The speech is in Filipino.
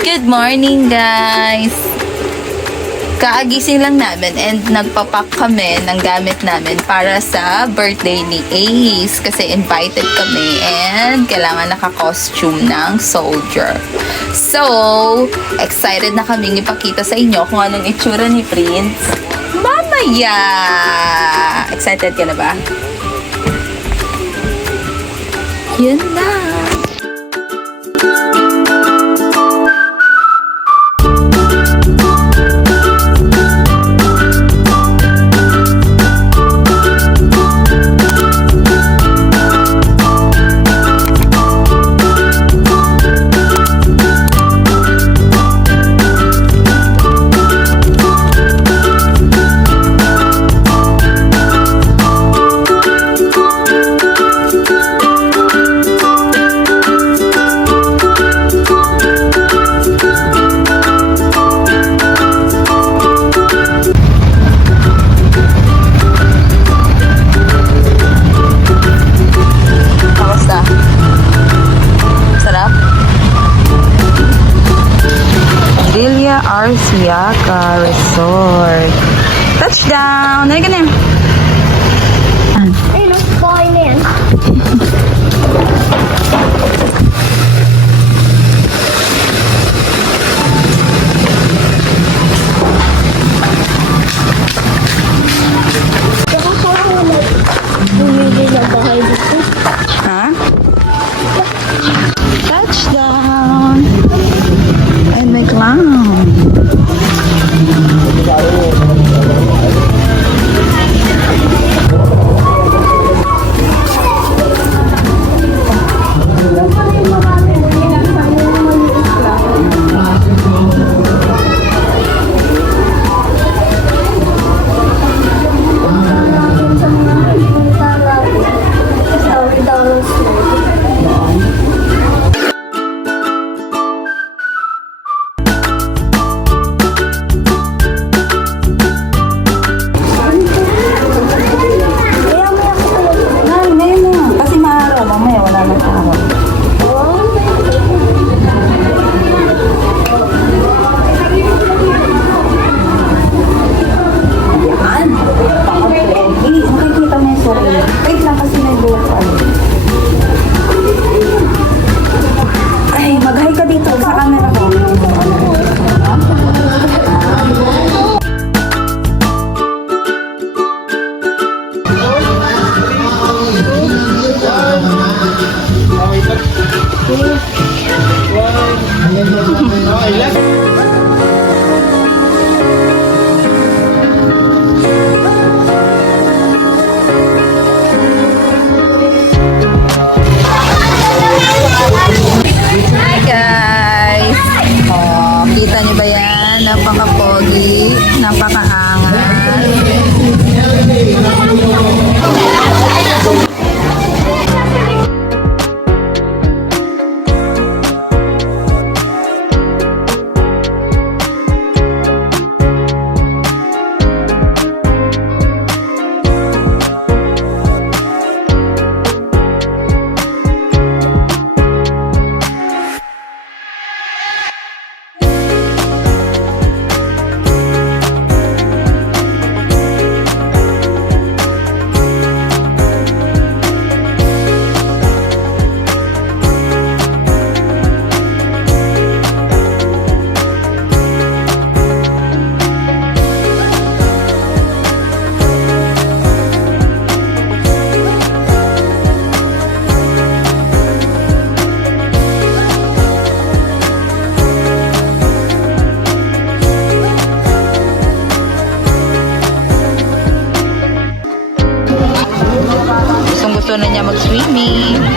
Good morning, guys! Kaagising lang namin and nagpapak kami ng gamit namin para sa birthday ni Ace kasi invited kami and kailangan naka-costume ng soldier. So, excited na kaming ipakita sa inyo kung anong itsura ni Prince. Mamaya! Excited ka na ba? Yun na! Arsiaca Resort. Touchdown! Nari ka na. Ay, nakakuha na yan. Nakakuha ko na. Bumili na bahay dito. Ha? Touchdown! And may clown. Napaka-pogi, napaka-angal. Gusto na niya mag-swimming.